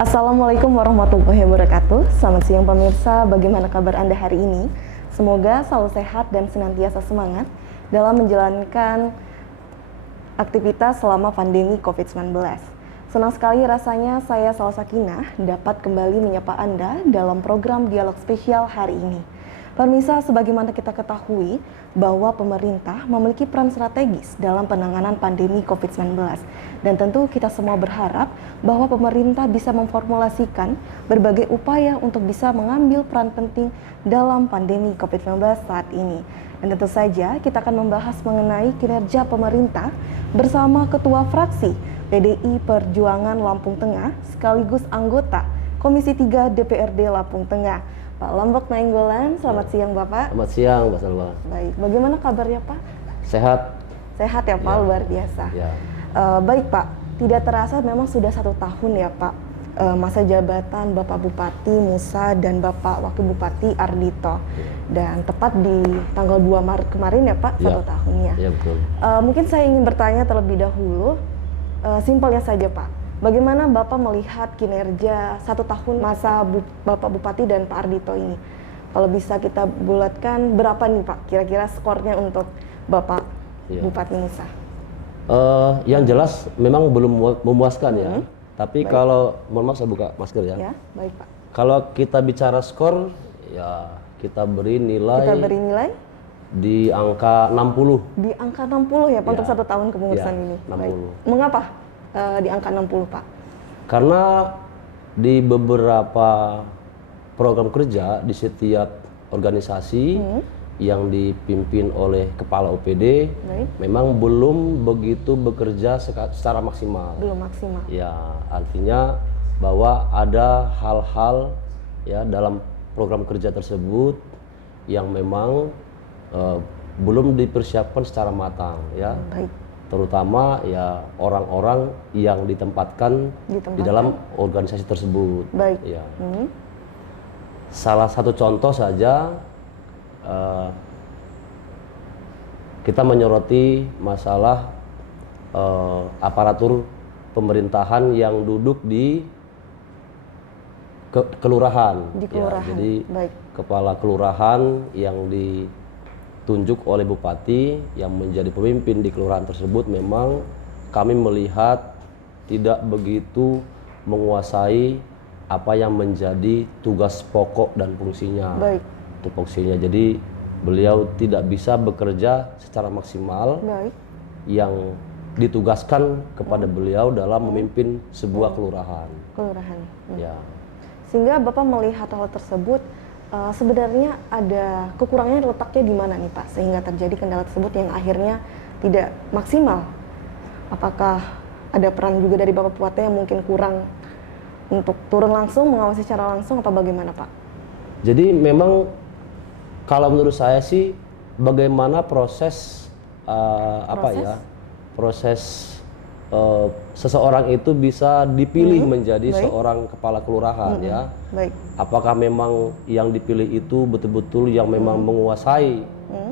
Assalamualaikum warahmatullahi wabarakatuh. Selamat siang pemirsa, bagaimana kabar Anda hari ini? Semoga selalu sehat dan senantiasa semangat dalam menjalankan aktivitas selama pandemi COVID-19. Senang sekali rasanya saya Salsa Sakinah dapat kembali menyapa Anda dalam program Dialog Spesial hari ini. Pemirsa, sebagaimana kita ketahui bahwa pemerintah memiliki peran strategis dalam penanganan pandemi COVID-19. Dan tentu kita semua berharap bahwa pemerintah bisa memformulasikan berbagai upaya untuk bisa mengambil peran penting dalam pandemi COVID-19 saat ini. Dan tentu saja kita akan membahas mengenai kinerja pemerintah bersama Ketua Fraksi PDI Perjuangan Lampung Tengah sekaligus anggota Komisi 3 DPRD Lampung Tengah, Pak Lombok Nainggolan. Selamat siang Bapak. Selamat siang Mbak Salwa. Baik, bagaimana kabarnya Pak? Sehat. Sehat ya Pak, luar biasa. Ya. Baik Pak, tidak terasa memang sudah 1 tahun ya Pak masa jabatan Bapak Bupati Musa dan Bapak Wakil Bupati Ardhito. Dan tepat di tanggal 2 Maret kemarin ya Pak, 1 tahunnya. Ya betul. Mungkin saya ingin bertanya terlebih dahulu, simpelnya saja Pak. Bagaimana Bapak melihat kinerja 1 tahun masa Bapak Bupati dan Pak Ardhito ini? Kalau bisa kita bulatkan berapa nih Pak kira-kira skornya untuk Bapak Bupati Musa? Yang jelas memang belum memuaskan ya. Tapi Baik. kalau, mohon maaf saya buka masker ya. Ya, baik Pak. Kalau kita bicara skor, ya kita beri nilai, di angka 60. Di angka 60 ya Pak untuk Ya. 1 tahun kepengurusan Ya, ini. 60. Baik. Mengapa di angka 60 Pak? Karena di beberapa program kerja di setiap organisasi yang dipimpin oleh kepala OPD Baik. memang belum begitu bekerja secara maksimal. Belum maksimal. Ya, artinya bahwa ada hal-hal ya dalam program kerja tersebut yang memang belum dipersiapkan secara matang ya. Baik. Terutama ya orang-orang yang ditempatkan di dalam organisasi tersebut. Baik. Ya. Salah satu contoh saja kita menyoroti masalah aparatur pemerintahan yang duduk di kelurahan. Di Ya, kelurahan. jadi Baik. kepala kelurahan yang ditunjuk oleh bupati yang menjadi pemimpin di kelurahan tersebut memang kami melihat tidak begitu menguasai apa yang menjadi tugas pokok dan fungsinya. Baik. Tupoksinya. Jadi beliau tidak bisa bekerja secara maksimal Baik. yang ditugaskan kepada beliau dalam memimpin sebuah kelurahan. Kelurahan. Ya. Sehingga Bapak melihat hal tersebut sebenarnya ada kekurangannya letaknya di mana nih Pak sehingga terjadi kendala tersebut yang akhirnya tidak maksimal. Apakah ada peran juga dari Bapak Bupati yang mungkin kurang untuk turun langsung mengawasi secara langsung atau bagaimana Pak? Jadi memang kalau menurut saya sih bagaimana proses proses seseorang itu bisa dipilih menjadi Baik. seorang kepala kelurahan ya. Baik. Apakah memang yang dipilih itu betul-betul yang memang menguasai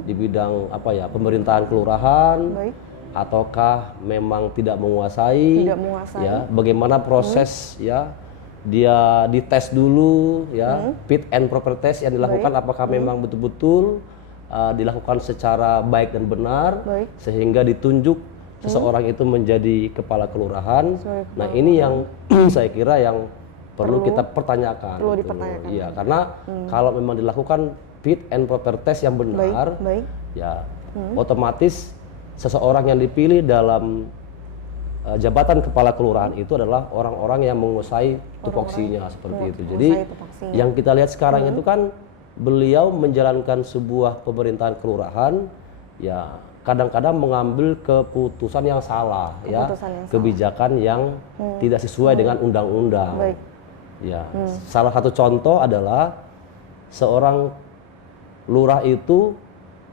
di bidang pemerintahan kelurahan, Baik. ataukah memang tidak menguasai? Tidak menguasai. Ya, bagaimana proses ya? Dia dites dulu ya, fit and proper test yang dilakukan apakah memang betul-betul dilakukan secara baik dan benar, Baik. sehingga ditunjuk seseorang itu menjadi kepala kelurahan. Sebagai Nah, ini yang saya kira yang perlu kita pertanyakan. Perlu gitu. dipertanyakan. Iya, karena kalau memang dilakukan fit and proper test yang benar, Baik. ya otomatis seseorang yang dipilih dalam jabatan kepala kelurahan itu adalah orang-orang yang menguasai tupoksinya seperti itu. Jadi tupoksinya. yang kita lihat sekarang itu kan beliau menjalankan sebuah pemerintahan kelurahan, ya kadang-kadang mengambil keputusan yang salah, kebijakan yang tidak sesuai dengan undang-undang. Baik. Ya, salah satu contoh adalah seorang lurah itu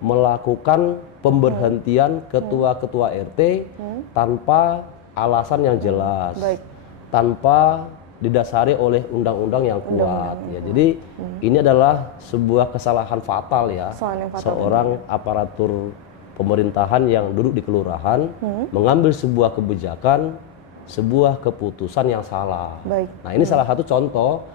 melakukan pemberhentian ketua-ketua RT tanpa alasan yang jelas, Baik. tanpa didasari oleh undang-undang yang kuat. Ya, jadi ini adalah sebuah kesalahan fatal ya. Seorang aparatur pemerintahan yang duduk di kelurahan mengambil sebuah kebijakan sebuah keputusan yang salah. Baik. Nah, ini salah satu contoh,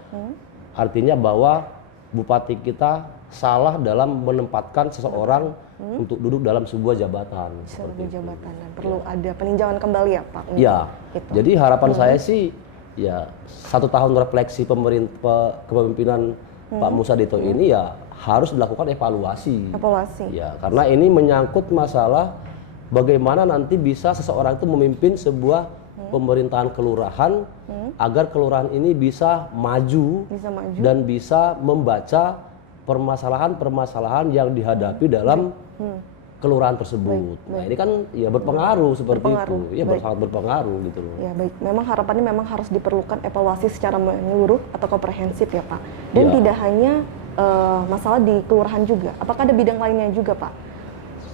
artinya bahwa bupati kita salah dalam menempatkan seseorang untuk duduk dalam sebuah jabatan. Sebagai jabatan dan perlu ada peninjauan kembali ya Pak. Ya, itu. jadi harapan saya sih ya 1 tahun refleksi kepemimpinan Pak Musa Dito ini ya harus dilakukan evaluasi. Evaluasi. Ya, karena ini menyangkut masalah bagaimana nanti bisa seseorang itu memimpin sebuah pemerintahan kelurahan agar kelurahan ini bisa maju, dan bisa membaca permasalahan-permasalahan yang dihadapi dalam kelurahan tersebut. Nah, ini kan ya berpengaruh seperti itu. Ya, sangat berpengaruh gitu loh. Ya, baik. Memang harapannya memang harus diperlukan evaluasi secara menyeluruh atau komprehensif ya Pak. Dan tidak hanya masalah di kelurahan juga. Apakah ada bidang lainnya juga Pak?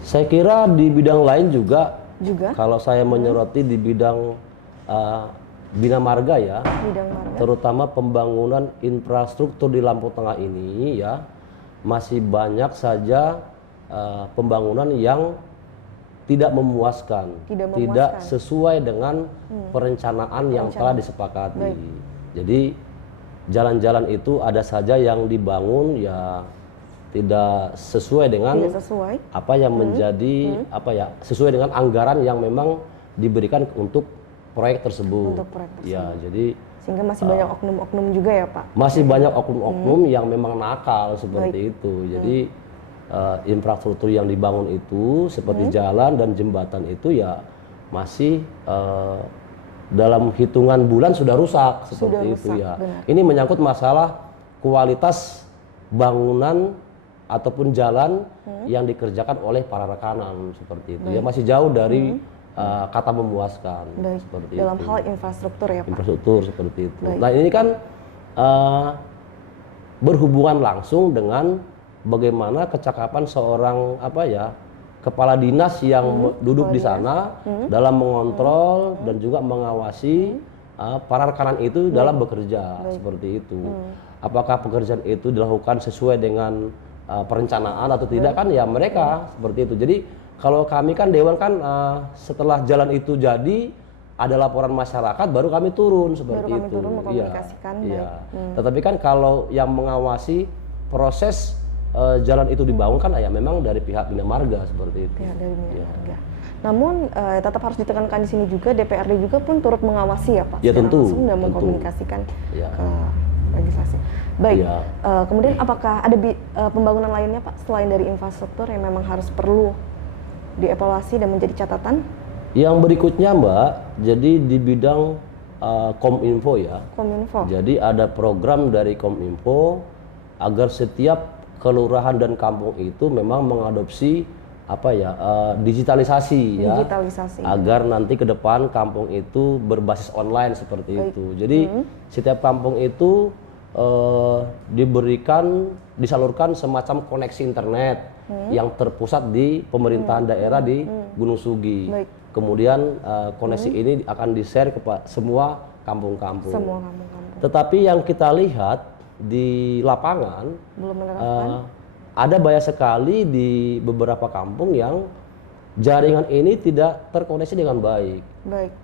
Saya kira di bidang lain juga. Kalau saya menyoroti di bidang Bina Marga ya, terutama pembangunan infrastruktur di Lampung Tengah ini ya, masih banyak saja pembangunan yang tidak memuaskan, tidak sesuai dengan perencanaan yang telah disepakati. Jadi jalan-jalan itu ada saja yang dibangun ya tidak sesuai dengan apa yang menjadi sesuai dengan anggaran yang memang diberikan untuk proyek tersebut. Ya, jadi sehingga masih banyak oknum-oknum juga ya Pak. Masih banyak oknum-oknum yang memang nakal seperti itu. Jadi infrastruktur yang dibangun itu seperti jalan dan jembatan itu ya masih dalam hitungan bulan sudah rusak seperti itu ya. Benar. Ini menyangkut masalah kualitas bangunan ataupun jalan yang dikerjakan oleh para rekanan seperti itu. Ya masih jauh dari kata memuaskan. Seperti dalam itu. hal infrastruktur ya Pak. Infrastruktur seperti itu. Nah, ini kan berhubungan langsung dengan bagaimana kecakapan seorang kepala dinas yang duduk di sana dalam mengontrol dan juga mengawasi para rekanan itu dalam bekerja seperti itu. Apakah pekerjaan itu dilakukan sesuai dengan perencanaan atau tidak kan ya mereka seperti itu. Jadi kalau kami kan Dewan kan setelah jalan itu jadi ada laporan masyarakat baru kami turun seperti itu. Turun mengkomunikasikan. Iya. Tetapi kan kalau yang mengawasi proses jalan itu dibangun kan ya memang dari pihak Bina Marga seperti itu. Pihak dari Bina Marga. Namun tetap harus ditekankan di sini juga DPRD juga pun turut mengawasi ya Pak. Ya tentu. Langsung dan mengkomunikasikan ke legislasi. Baik. Kemudian apakah ada pembangunan lainnya Pak selain dari infrastruktur yang memang harus perlu dievaluasi dan menjadi catatan? Yang berikutnya Mbak, jadi di bidang Kominfo ya. Kominfo. Jadi ada program dari Kominfo agar setiap kelurahan dan kampung itu memang mengadopsi digitalisasi ya. Agar nanti ke depan kampung itu berbasis online seperti itu. Jadi setiap kampung itu disalurkan semacam koneksi internet yang terpusat di pemerintahan daerah di Gunung Sugi. Kemudian koneksi ini akan di-share ke semua kampung-kampung. Tetapi yang kita lihat di lapangan ada banyak sekali di beberapa kampung yang jaringan ini tidak terkoneksi dengan baik.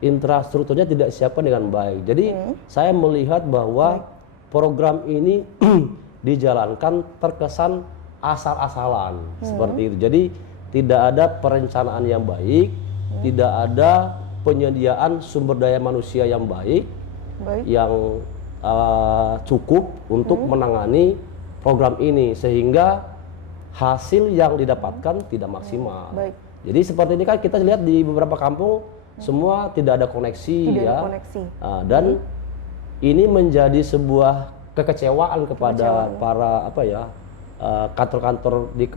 Infrastrukturnya tidak disiapkan dengan baik. Jadi saya melihat bahwa program ini dijalankan terkesan asal-asalan seperti itu. Jadi tidak ada perencanaan yang baik, tidak ada penyediaan sumber daya manusia yang baik. Yang cukup untuk menangani program ini sehingga hasil yang didapatkan tidak maksimal. Jadi seperti ini kan kita lihat di beberapa kampung semua tidak ada koneksi dan ini menjadi sebuah kekecewaan kepada para kantor-kantor di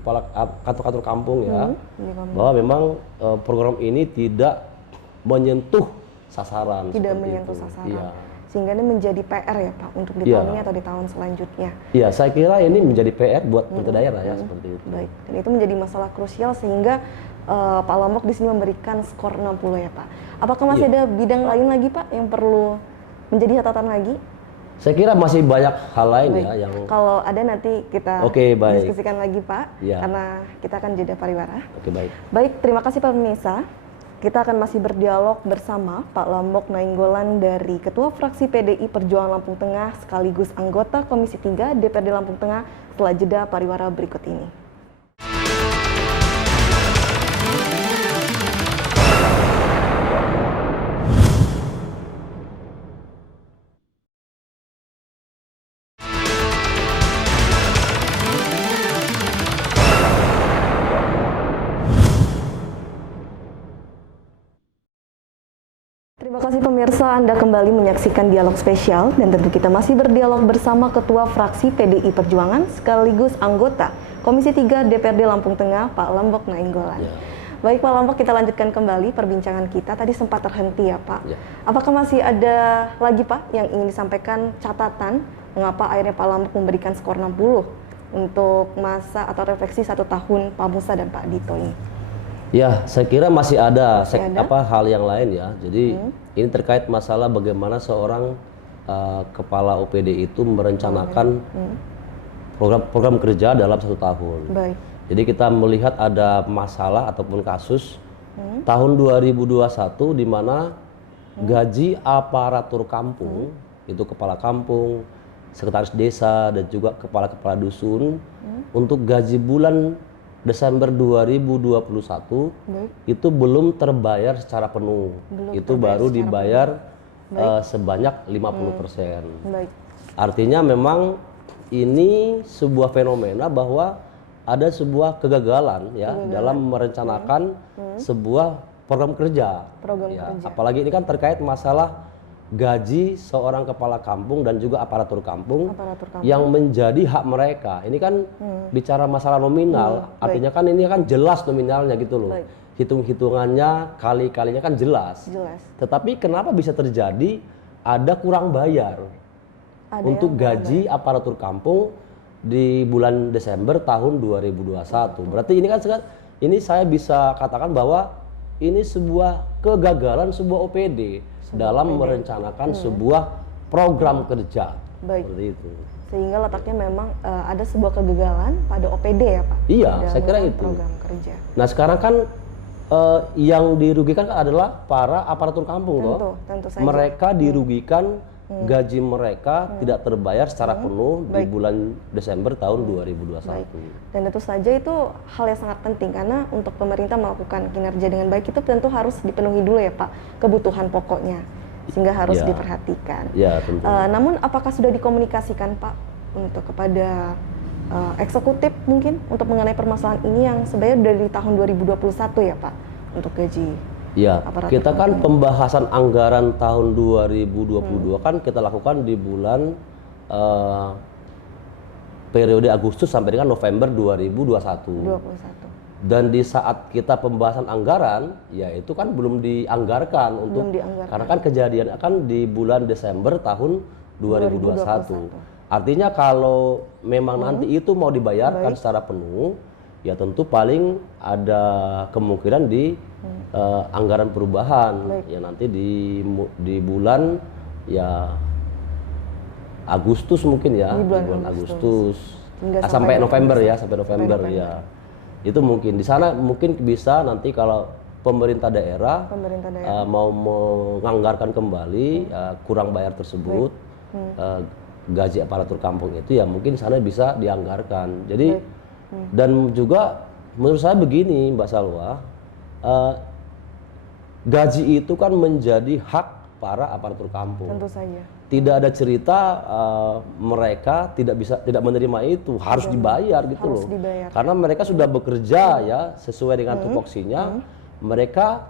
kantor-kantor kampung ya, bahwa memang program ini tidak menyentuh sasaran. Sehingga ini menjadi PR ya Pak untuk di tahun ini atau di tahun selanjutnya. Iya, saya kira ini menjadi PR buat pemerintah daerah ya seperti itu. Baik, dan itu menjadi masalah krusial sehingga Pak Lombok di sini memberikan skor 60 ya Pak. Apakah masih ada bidang lain lagi Pak yang perlu menjadi catatan lagi? Saya kira masih banyak hal lain ya yang kalau ada nanti kita diskusikan lagi Pak, karena kita akan jeda pariwara. Baik. Baik, terima kasih Pak pemirsa. Kita akan masih berdialog bersama Pak Lambok Nainggolan dari Ketua Fraksi PDI Perjuangan Lampung Tengah sekaligus anggota Komisi 3 DPRD Lampung Tengah setelah jeda pariwara berikut ini. Terima kasih pemirsa, Anda kembali menyaksikan dialog spesial dan tentu kita masih berdialog bersama Ketua Fraksi PDI Perjuangan sekaligus anggota Komisi 3 DPRD Lampung Tengah, Pak Lambok Nainggolan. Ya. Baik Pak Lambok, kita lanjutkan kembali perbincangan kita. Tadi sempat terhenti ya Pak. Ya. Apakah masih ada lagi Pak yang ingin disampaikan catatan mengapa akhirnya Pak Lambok memberikan skor 60 untuk masa atau refleksi 1 tahun Pak Musa dan Pak Dito ini? Ya, saya kira masih ada, ada? hal yang lain ya. Jadi ini terkait masalah bagaimana seorang kepala OPD itu merencanakan program kerja dalam 1 tahun. Baik. Jadi kita melihat ada masalah ataupun kasus tahun 2021 di mana gaji aparatur kampung, itu kepala kampung, sekretaris desa dan juga kepala-kepala dusun untuk gaji bulan Desember 2021 itu belum terbayar secara penuh. Itu baru dibayar sebanyak 50%. Baik. Artinya memang ini sebuah fenomena bahwa ada sebuah kegagalan ya dalam merencanakan sebuah program kerja. Apalagi ini kan terkait masalah gaji seorang kepala kampung dan juga aparatur kampung yang menjadi hak mereka. Ini kan bicara masalah nominal, artinya kan ini kan jelas nominalnya gitu loh. Hitung-hitungannya, kali-kalinya kan jelas. Tetapi kenapa bisa terjadi ada kurang bayar untuk gaji aparatur kampung di bulan Desember tahun 2021. Berarti ini kan ini saya bisa katakan bahwa ini sebuah kegagalan sebuah OPD dalam merencanakan sebuah program kerja. Baik. Seperti itu. Sehingga letaknya memang ada sebuah kegagalan pada OPD ya Pak? Iya, saya kira itu. Program kerja. Nah sekarang kan yang dirugikan adalah para aparatur kampung Tentu saja. Mereka dirugikan gaji mereka tidak terbayar secara penuh di bulan Desember tahun 2021. Baik. Dan tentu saja itu hal yang sangat penting karena untuk pemerintah melakukan kinerja dengan baik itu tentu harus dipenuhi dulu ya Pak kebutuhan pokoknya sehingga harus diperhatikan. Ya, tentu. Namun apakah sudah dikomunikasikan Pak untuk kepada eksekutif mungkin untuk mengenai permasalahan ini yang sebenarnya dari tahun 2021 ya Pak untuk gaji? Ya, kita kan pembahasan anggaran tahun 2022 kan kita lakukan di bulan periode Agustus sampai dengan November 2021. Dan di saat kita pembahasan anggaran, ya itu kan belum dianggarkan karena kan kejadian akan di bulan Desember tahun 2021. Artinya kalau memang nanti itu mau dibayarkan secara penuh, ya tentu paling ada kemungkinan di anggaran perubahan ya nanti di bulan ya Agustus mungkin ya, di bulan Agustus sampai November ya, sampai November ya. Itu mungkin di sana mungkin bisa nanti kalau pemerintah daerah mau menganggarkan kembali kurang bayar tersebut gaji aparatur kampung itu ya mungkin di sana bisa dianggarkan. Jadi dan juga menurut saya begini Mbak Salwa, gaji itu kan menjadi hak para aparatur kampung. Tentu saja. Tidak ada cerita mereka tidak menerima itu, harus dibayar gitu loh. Karena mereka sudah bekerja ya sesuai dengan tupoksinya, mereka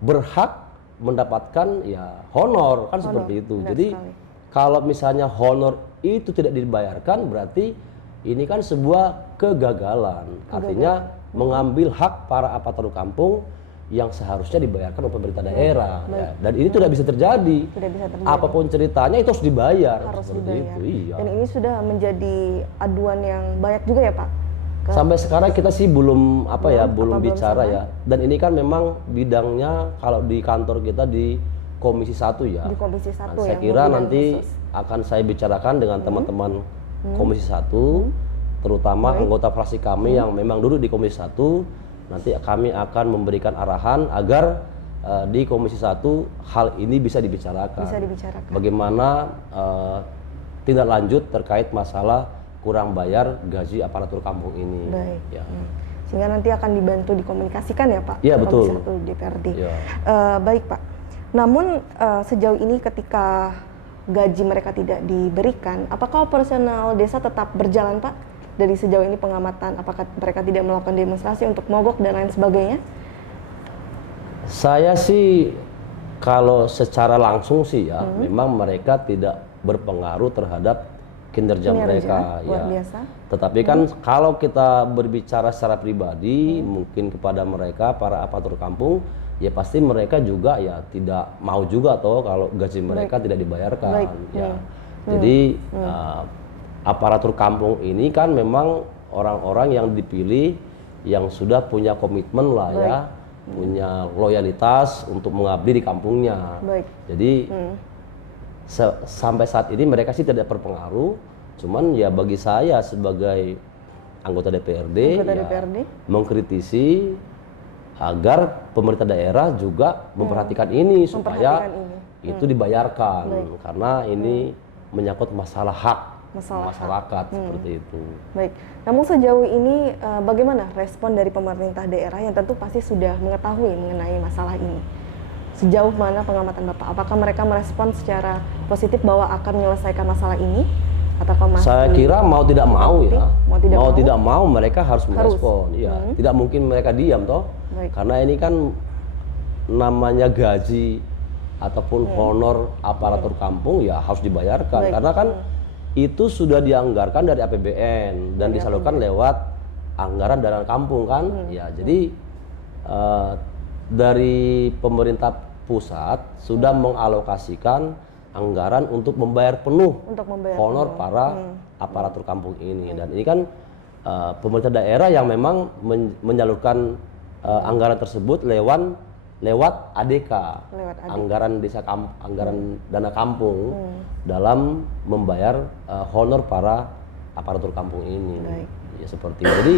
berhak mendapatkan ya honor kan seperti itu. Jadi kalau misalnya honor itu tidak dibayarkan berarti ini kan sebuah kegagalan. Artinya mengambil hak para aparatur kampung yang seharusnya dibayarkan oleh pemerintah daerah. Ya. Dan ini tidak bisa terjadi. Apapun ceritanya itu harus dibayar. Itu. Iya. Dan ini sudah menjadi aduan yang banyak juga ya Pak? Sampai sekarang kita sih belum bicara ya. Dan ini kan memang bidangnya kalau di kantor kita di Komisi 1 ya. Di Komisi 1 saya kira nanti akan saya bicarakan dengan teman-teman Komisi 1, terutama anggota fraksi kami yang memang duduk di Komisi 1. nanti kami akan memberikan arahan agar di Komisi 1 hal ini bisa dibicarakan. Bisa dibicarakan. Bagaimana tindak lanjut terkait masalah kurang bayar gaji aparatur kampung ini. Baik. Ya. Sehingga nanti akan dibantu dikomunikasikan ya Pak? Iya, betul. Komisi 1 DPRD. Ya. Baik Pak. Namun sejauh ini ketika gaji mereka tidak diberikan, apakah operasional desa tetap berjalan Pak? Dari sejauh ini pengamatan, apakah mereka tidak melakukan demonstrasi untuk mogok dan lain sebagainya? Saya sih kalau secara langsung sih ya, memang mereka tidak berpengaruh terhadap kinerja mereka. Luar Ya. biasa. Tetapi kan kalau kita berbicara secara pribadi, mungkin kepada mereka para aparatur kampung, ya pasti mereka juga ya tidak mau juga toh kalau gaji mereka tidak dibayarkan. Baik. Ya. Jadi aparatur kampung ini kan memang orang-orang yang dipilih yang sudah punya komitmen lah ya, punya loyalitas untuk mengabdi di kampungnya. Baik. Jadi sampai saat ini mereka sih tidak berpengaruh, cuman ya bagi saya sebagai anggota DPRD, mengkritisi agar pemerintah daerah juga memperhatikan ini supaya itu dibayarkan karena ini menyangkut masalah hak masyarakat seperti itu. Baik. Namun sejauh ini bagaimana respon dari pemerintah daerah yang tentu pasti sudah mengetahui mengenai masalah ini? Sejauh mana pengamatan Bapak? Apakah mereka merespon secara positif bahwa akan menyelesaikan masalah ini? Ataukah masih Saya kira mau tidak mau ya, mau tidak mau mereka harus merespon. Ya, tidak mungkin mereka diam toh, karena ini kan namanya gaji ataupun honor aparatur kampung ya harus dibayarkan, karena kan itu sudah dianggarkan dari APBN dan disalurkan lewat anggaran dana kampung kan. Ya, jadi dari pemerintah pusat sudah mengalokasikan anggaran untuk membayar penuh honor para aparatur kampung ini. Dan ini kan pemerintah daerah yang memang menyalurkan anggaran tersebut lewat ADK, anggaran dana kampung dalam membayar honor para aparatur kampung ini. Ya seperti itu. Jadi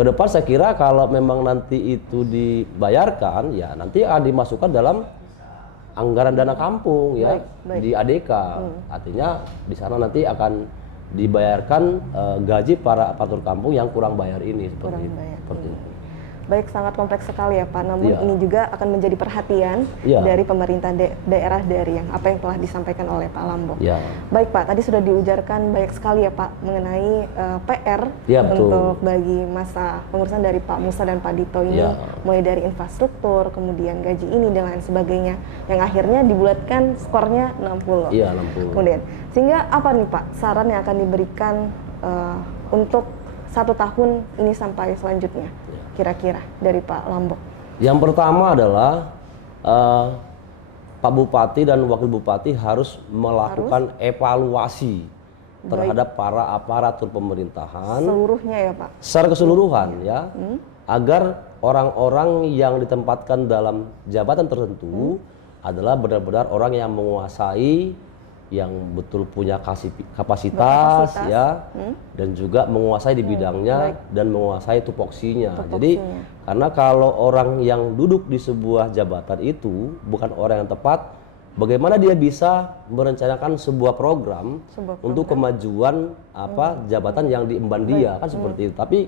ke depan saya kira kalau memang nanti itu dibayarkan, ya nanti akan dimasukkan dalam anggaran dana kampung ya di ADK. Artinya di sana nanti akan dibayarkan gaji para aparatur kampung yang kurang bayar ini seperti itu. Baik, sangat kompleks sekali ya Pak. Namun ini juga akan menjadi perhatian dari pemerintah daerah dari yang apa yang telah disampaikan oleh Pak Lambok. Baik Pak, tadi sudah diujarkan banyak sekali ya Pak mengenai PR untuk bagi masa pengurusan dari Pak Musa dan Pak Dito ini, mulai dari infrastruktur, kemudian gaji ini dan lain sebagainya, yang akhirnya dibulatkan skornya 60. 60. Kemudian, sehingga apa nih Pak saran yang akan diberikan untuk 1 tahun ini sampai selanjutnya? Kira-kira dari Pak Lambok. Yang pertama adalah Pak Bupati dan Wakil Bupati harus melakukan evaluasi terhadap para aparatur pemerintahan seluruhnya ya Pak. Secara keseluruhan ya, agar orang-orang yang ditempatkan dalam jabatan tertentu adalah benar-benar orang yang menguasai, yang betul punya kapasitas ya, dan juga menguasai di bidangnya dan menguasai tupoksinya. Jadi karena kalau orang yang duduk di sebuah jabatan itu bukan orang yang tepat, bagaimana dia bisa merencanakan sebuah program untuk kemajuan jabatan yang diemban dia, kan seperti itu. Tapi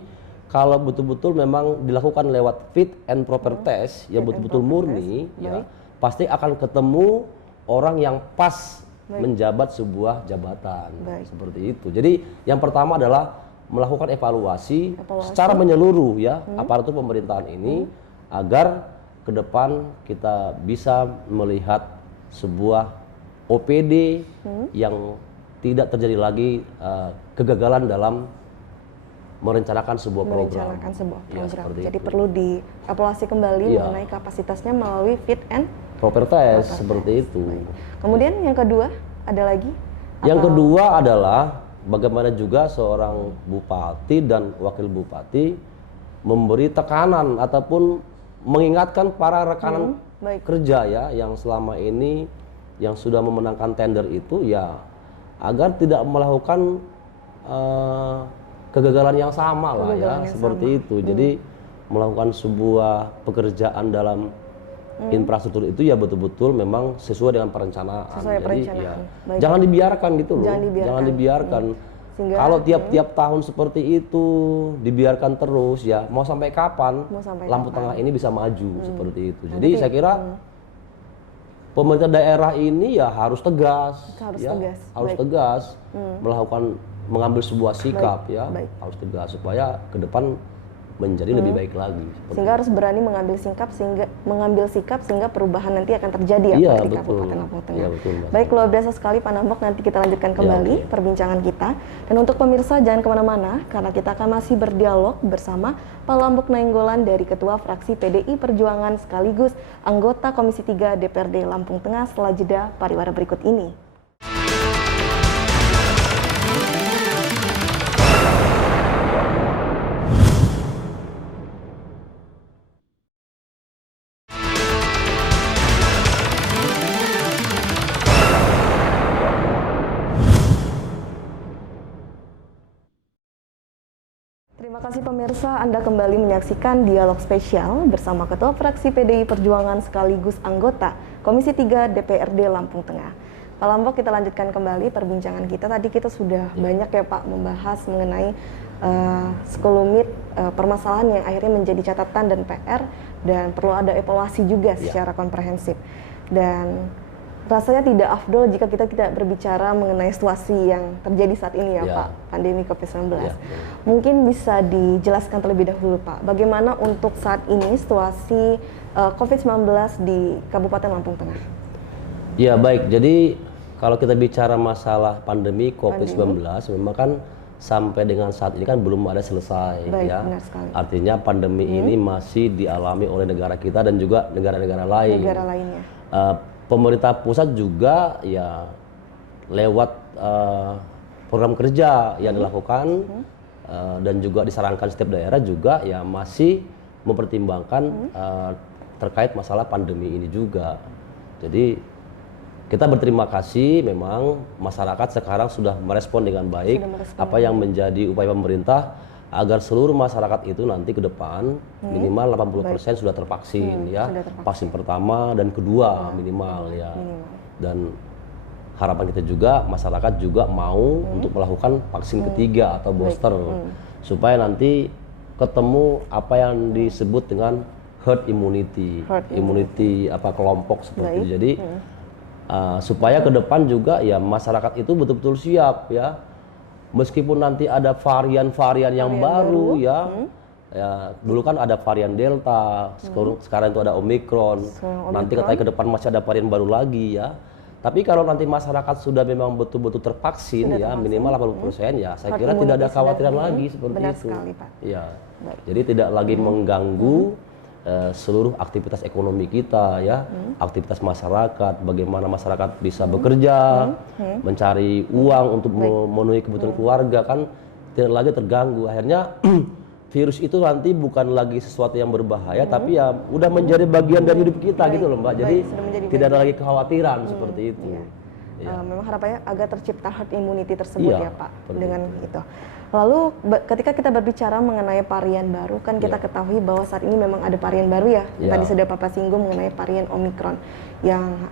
kalau betul-betul memang dilakukan lewat fit and proper test yang betul-betul murni, ya pasti akan ketemu orang yang pas menjabat sebuah jabatan. Seperti itu. Jadi yang pertama adalah melakukan evaluasi secara menyeluruh ya aparatur pemerintahan ini, agar ke depan kita bisa melihat sebuah OPD yang tidak terjadi lagi kegagalan dalam merencanakan sebuah program. Jadi perlu dievaluasi kembali mengenai kapasitasnya melalui fit and proper test seperti itu. Kemudian yang kedua ada lagi? Yang kedua adalah bagaimana juga seorang bupati dan wakil bupati memberi tekanan ataupun mengingatkan para rekanan kerja ya yang selama ini yang sudah memenangkan tender itu ya agar tidak melakukan kegagalan yang sama lah ya seperti itu. Jadi melakukan sebuah pekerjaan dalam infrastruktur itu ya betul-betul memang sesuai dengan perencanaan. Sesuai Jadi perencanaan. ya Baik. jangan dibiarkan gitu loh. Jangan dibiarkan. Jangan dibiarkan. Sehingga, Kalau tiap-tiap tahun seperti itu dibiarkan terus ya mau sampai kapan Mau sampai lampu kapan? tengah ini bisa maju seperti itu. Jadi saya kira pemerintah daerah ini ya harus tegas, Harus ya, tegas. harus Baik. tegas mengambil sebuah sikap ya, baik. harus tegas supaya ke depan menjadi lebih baik lagi. Seperti Sehingga harus berani mengambil sikap sehingga perubahan nanti akan terjadi ya Iya, Pak di betul. Kabupaten Lampung Tengah. Iya, betul, Mas. Baik, luar biasa sekali Pak Nambok, nanti kita lanjutkan kembali oke. perbincangan kita. Dan untuk pemirsa jangan kemana-mana karena kita akan masih berdialog bersama Pak Lambok Nainggolan dari Ketua Fraksi PDI Perjuangan sekaligus anggota Komisi 3 DPRD Lampung Tengah setelah jeda pariwara berikut ini. Terima kasih pemirsa, Anda kembali menyaksikan dialog spesial bersama Ketua Fraksi PDI Perjuangan sekaligus anggota Komisi 3 DPRD Lampung Tengah. Pak Lambok, kita lanjutkan kembali perbincangan kita. Tadi kita sudah banyak ya Pak membahas mengenai sekelumit permasalahan yang akhirnya menjadi catatan dan PR dan perlu ada evaluasi juga secara komprehensif. Dan rasanya tidak afdol jika kita tidak berbicara mengenai situasi yang terjadi saat ini ya Pak, pandemi COVID-19. Mungkin bisa dijelaskan terlebih dahulu Pak, bagaimana untuk saat ini situasi COVID-19 di Kabupaten Lampung Tengah? Ya baik, jadi kalau kita bicara masalah pandemi COVID-19 memang kan sampai dengan saat ini kan belum ada selesai. Baik, ya. benar sekali. Artinya pandemi ini masih dialami oleh negara kita dan juga negara-negara lain. Negara lainnya. Pemerintah pusat juga ya lewat program kerja yang dilakukan dan juga disarankan setiap daerah juga ya masih mempertimbangkan terkait masalah pandemi ini juga. Jadi kita berterima kasih memang masyarakat sekarang sudah merespon dengan baik apa yang menjadi upaya pemerintah agar seluruh masyarakat itu nanti ke depan minimal 80% sudah tervaksin ya. Vaksin pertama dan kedua minimal ya. Dan harapan kita juga masyarakat juga mau untuk melakukan vaksin ketiga atau booster supaya nanti ketemu apa yang disebut dengan herd immunity, kelompok seperti itu. Jadi supaya ke depan juga ya masyarakat itu betul-betul siap ya. Meskipun nanti ada varian-varian yang baru ya, ya dulu kan ada varian Delta, sekarang itu ada Omicron, nanti katanya ke depan masih ada varian baru lagi ya. Tapi kalau nanti masyarakat sudah memang betul-betul tervaksin ya minimal 80% ya, saya kira tidak ada kekhawatiran lagi seperti Benar itu. sekali, Pak. Ya, jadi tidak lagi mengganggu seluruh aktivitas ekonomi kita ya, aktivitas masyarakat, bagaimana masyarakat bisa bekerja, mencari uang untuk memenuhi kebutuhan keluarga kan tidak lagi terganggu. Akhirnya virus itu nanti bukan lagi sesuatu yang berbahaya, tapi ya udah menjadi bagian dari hidup kita gitu loh Mbak. Jadi tidak ada lagi kekhawatiran seperti itu. Memang harapannya agar tercipta herd immunity tersebut ya Pak dengan itu. Lalu ketika kita berbicara mengenai varian baru kan kita ketahui bahwa saat ini memang ada varian baru ya. Tadi sudah Bapak singgung mengenai varian Omicron yang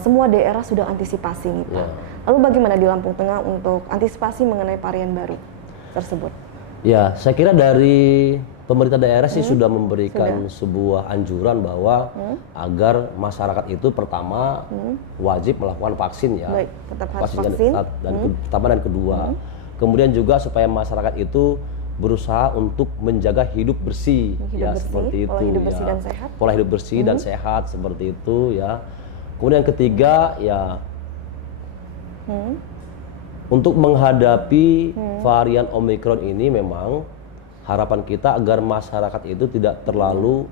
semua daerah sudah antisipasi nih Pak. Lalu bagaimana di Lampung Tengah untuk antisipasi mengenai varian baru tersebut? Ya, saya kira dari pemerintah daerah sih sudah memberikan sebuah anjuran bahwa agar masyarakat itu pertama wajib melakukan vaksin ya. Baik, tetap harus vaksin. Pertama dan kedua. Kemudian juga supaya masyarakat itu berusaha untuk menjaga hidup bersih, seperti itu pola hidup bersih ya. dan sehat. Pola hidup bersih dan sehat seperti itu ya. Kemudian ketiga ya untuk menghadapi varian Omicron ini memang harapan kita agar masyarakat itu tidak terlalu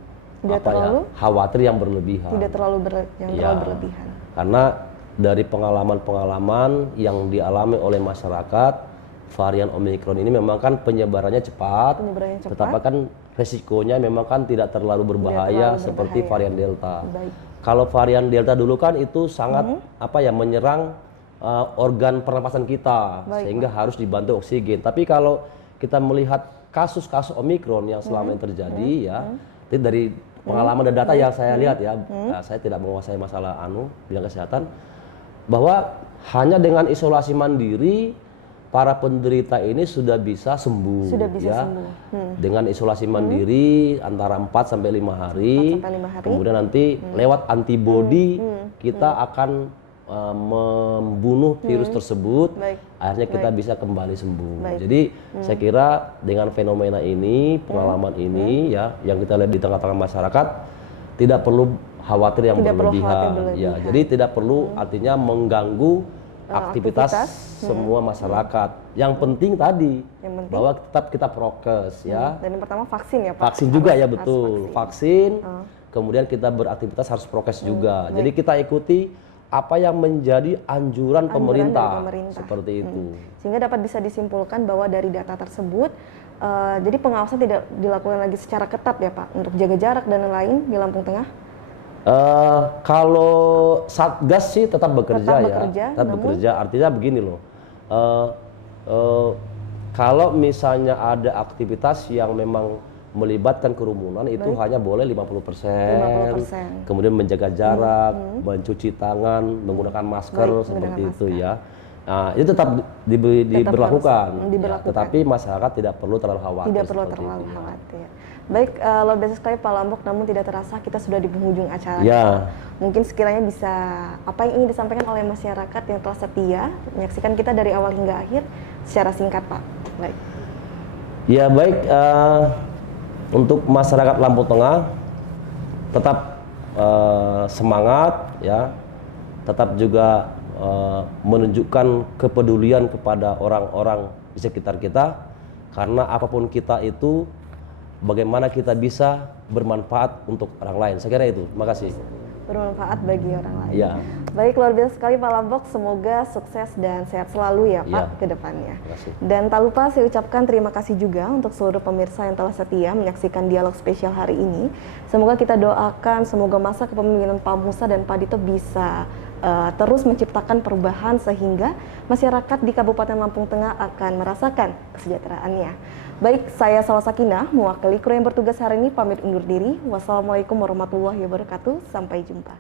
khawatir yang berlebihan. Tidak terlalu berlebihan. Karena dari pengalaman-pengalaman yang dialami oleh masyarakat, varian Omicron ini memang kan penyebarannya cepat, tetapi kan resikonya memang kan tidak terlalu berbahaya seperti varian Delta. Kalau varian Delta dulu kan itu sangat menyerang organ pernapasan kita sehingga harus dibantu oksigen. Tapi kalau kita melihat kasus-kasus Omikron yang selama ini terjadi ya, itu dari pengalaman dan data yang saya lihat ya, saya tidak menguasai masalah bidang kesehatan, bahwa hanya dengan isolasi mandiri para penderita ini sudah bisa sembuh. Sudah bisa ya. sembuh. Dengan isolasi mandiri antara 4 sampai 5 hari. 4 sampai 5 hari. Kemudian nanti lewat antibodi kita akan membunuh virus tersebut. Baik. Akhirnya kita bisa kembali sembuh. Baik. Jadi saya kira dengan fenomena ini, pengalaman ini ya yang kita lihat di tengah-tengah masyarakat, tidak perlu khawatir yang Tidak perlu berlebihan. khawatir Ya, berlebihan. jadi tidak perlu artinya mengganggu aktivitas semua masyarakat. Yang penting tadi bahwa tetap kita prokes ya. Dan yang pertama vaksin ya Pak? Vaksin juga ya, Harus betul. Vaksin. Kemudian kita beraktivitas harus prokes juga. Jadi kita ikuti apa yang menjadi anjuran pemerintah. dari pemerintah. Seperti itu. Sehingga dapat bisa disimpulkan bahwa dari data tersebut, jadi pengawasan tidak dilakukan lagi secara ketat ya Pak, untuk jaga jarak dan lain-lain di Lampung Tengah? Kalau Satgas sih tetap bekerja, tetap bekerja. Artinya begini loh, kalau misalnya ada aktivitas yang memang melibatkan kerumunan itu hanya boleh 50%, kemudian menjaga jarak, mencuci tangan, menggunakan masker seperti itu ya. Nah, itu tetap diberlakukan. Ya, tetapi masyarakat tidak perlu terlalu khawatir. Tidak perlu terlalu khawatir. Baik, luar biasa sekali Pak Lambok, namun tidak terasa kita sudah di penghujung acara. Ya. Mungkin sekiranya bisa, apa yang ingin disampaikan oleh masyarakat yang telah setia menyaksikan kita dari awal hingga akhir secara singkat Pak. Baik. Ya baik, untuk masyarakat Lampung Tengah tetap semangat ya, tetap juga menunjukkan kepedulian kepada orang-orang di sekitar kita, karena apapun kita itu bagaimana kita bisa bermanfaat untuk orang lain. Saya kira itu. Terima kasih. Bermanfaat bagi orang lain. Ya. Baik, luar biasa sekali Pak Lambok. Semoga sukses dan sehat selalu ya Pak Ya. ke depannya. Terima kasih. Dan tak lupa saya ucapkan terima kasih juga untuk seluruh pemirsa yang telah setia menyaksikan dialog spesial hari ini. Semoga kita doakan semoga masa kepemimpinan Pak Musa dan Pak Dito bisa terus menciptakan perubahan sehingga masyarakat di Kabupaten Lampung Tengah akan merasakan kesejahteraannya. Baik, saya Salwa Sakinah mewakili kru yang bertugas hari ini pamit undur diri. Wassalamualaikum warahmatullahi wabarakatuh. Sampai jumpa.